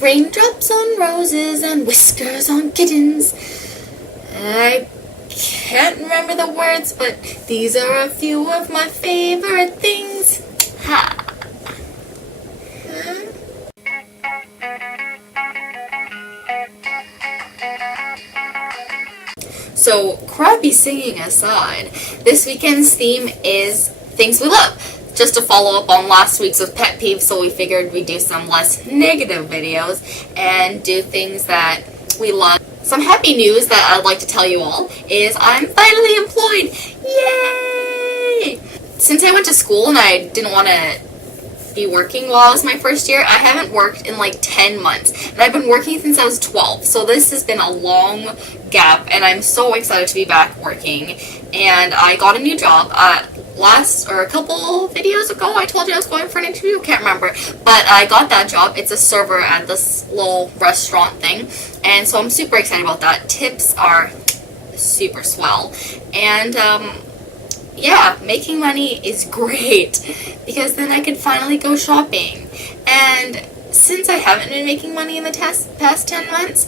Raindrops on roses and whiskers on kittens. I can't remember the words, but these are a few of my favorite things. Ha! So, crappy singing aside, this weekend's theme is things we love. Just to follow up on last week's with pet peeves, so we figured we'd do some less negative videos and do things that we love. Some happy news that I'd like to tell you all is I'm finally employed! Yay! Since I went to school and I didn't want to be working while it was my first year, I haven't worked in like 10 months. And I've been working since I was 12, so this has been a long gap, and I'm so excited to be back working. And I got a new job. A couple videos ago, I told you I was going for an interview, can't remember, but I got that job. It's a server at this little restaurant thing, and so I'm super excited about that. Tips are super swell, and yeah, making money is great, because then I can finally go shopping. And since I haven't been making money in the past 10 months,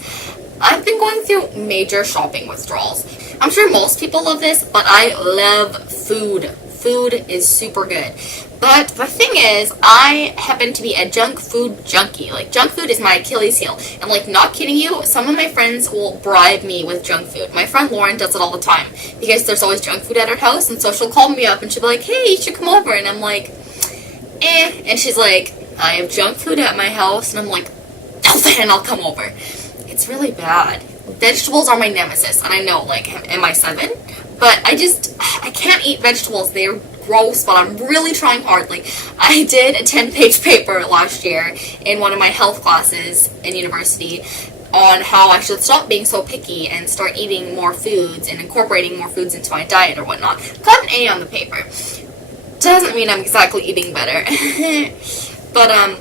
I've been going through major shopping withdrawals. I'm sure most people love this, but I love food. Food is super good. But the thing is, I happen to be a junk food junkie. Like, junk food is my Achilles heel. And, like, not kidding you, some of my friends will bribe me with junk food. My friend Lauren does it all the time, because there's always junk food at her house, and so she'll call me up and she'll be like, hey, you should come over. And I'm like, eh. And she's like, I have junk food at my house. And I'm like, oh, then I'll come over. It's really bad. Vegetables are my nemesis. And I know, like, am I 7? But I can't eat vegetables. They're gross, but I'm really trying hard. Like, I did a 10-page paper last year in one of my health classes in university on how I should stop being so picky and start eating more foods and incorporating more foods into my diet or whatnot. Got an A on the paper. Doesn't mean I'm exactly eating better. But,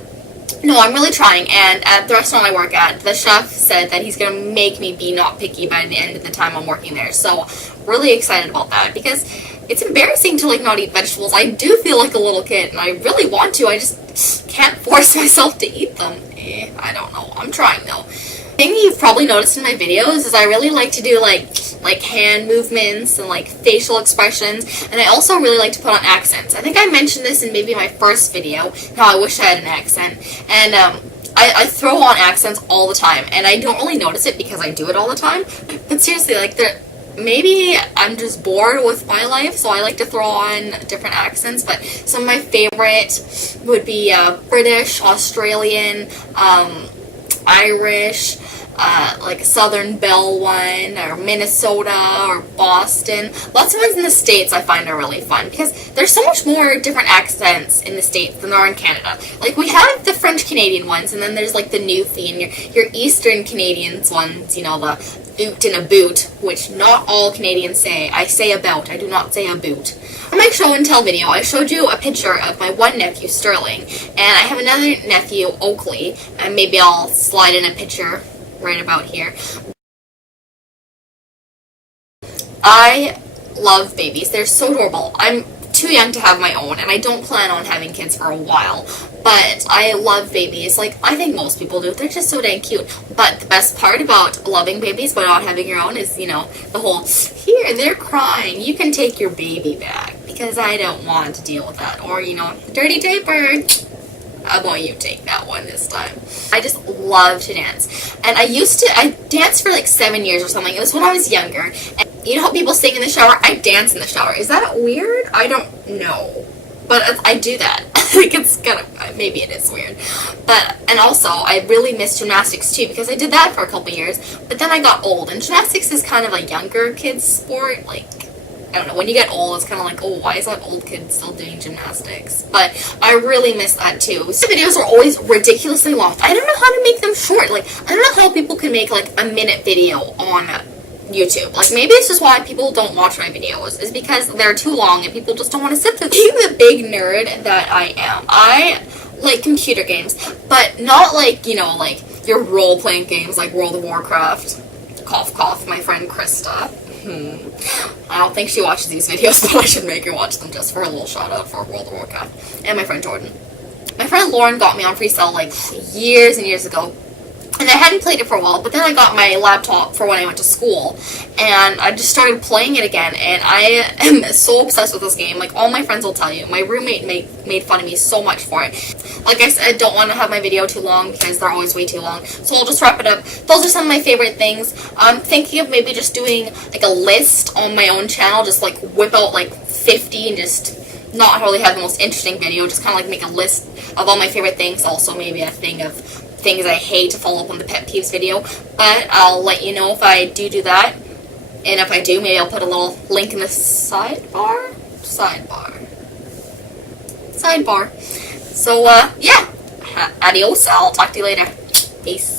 no, I'm really trying, and at the restaurant I work at, the chef said that he's going to make me be not picky by the end of the time I'm working there, so really excited about that, because it's embarrassing to, like, not eat vegetables. I do feel like a little kid, and I really want to, I just can't force myself to eat them. I don't know, I'm trying, though. The thing you've probably noticed in my videos is I really like to do, like hand movements and, like, facial expressions, and I also really like to put on accents. I think I mentioned this in maybe my first video, how I wish I had an accent, and, I throw on accents all the time, and I don't really notice it because I do it all the time, but seriously, like, maybe I'm just bored with my life, so I like to throw on different accents, but some of my favorite would be, British, Australian, Irish, like a Southern Belle one, or Minnesota, or Boston. Lots of ones in the States I find are really fun, because there's so much more different accents in the States than there are in Canada. Like, we have the French-Canadian ones, and then there's, like, the Newfie, and your Eastern Canadians ones, you know, the boot in a boot, which not all Canadians say. I say about, I do not say a boot. On my show and tell video, I showed you a picture of my one nephew, Sterling, and I have another nephew, Oakley, and maybe I'll slide in a picture right about here. I love babies. They're so adorable. I'm too young to have my own, and I don't plan on having kids for a while, but I love babies. Like, I think most people do. They're just so dang cute. But the best part about loving babies but not having your own is, you know, the whole, here, they're crying, you can take your baby back, because I don't want to deal with that. Or, you know, dirty diaper, I want you to take that one this time. I just love to dance. And I danced for like 7 years or something. It was when I was younger. And you know how people sing in the shower? I dance in the shower. Is that weird? I don't know. But I do that. Like, it's kind of, maybe it is weird. But, and also, I really miss gymnastics too, because I did that for a couple years. But then I got old, and gymnastics is kind of a younger kid's sport. Like, I don't know, when you get old, it's kind of like, oh, why is that old kid still doing gymnastics? But I really miss that too. So videos are always ridiculously long. I don't know how to make them short. Like, I don't know how people can make like a minute video on YouTube. Like, maybe it's just why people don't watch my videos, is because they're too long and people just don't want to sit through them. Being the big nerd that I am, I like computer games, but not like, you know, like your role-playing games like World of Warcraft. Cough, cough, my friend Krista. I don't think she watches these videos, but I should make her watch them just for a little shout out for World of Warcraft. And my friend Jordan. My friend Lauren got me on Freecell like years and years ago. and I hadn't played it for a while, but then I got my laptop for when I went to school, and I just started playing it again, and I am so obsessed with this game. Like, all my friends will tell you. My roommate made fun of me so much for it. Like I said, I don't want to have my video too long, because they're always way too long, so I'll just wrap it up. Those are some of my favorite things. I'm thinking of maybe just doing, like, a list on my own channel, just, like, whip out, like, 50 and just not really have the most interesting video, just kind of, like, make a list of all my favorite things. Also, maybe a thing of things I hate to follow up on the pet peeves video, but I'll let you know if I do that, and if I do, maybe I'll put a little link in the sidebar. So, yeah, adios, I'll talk to you later, peace.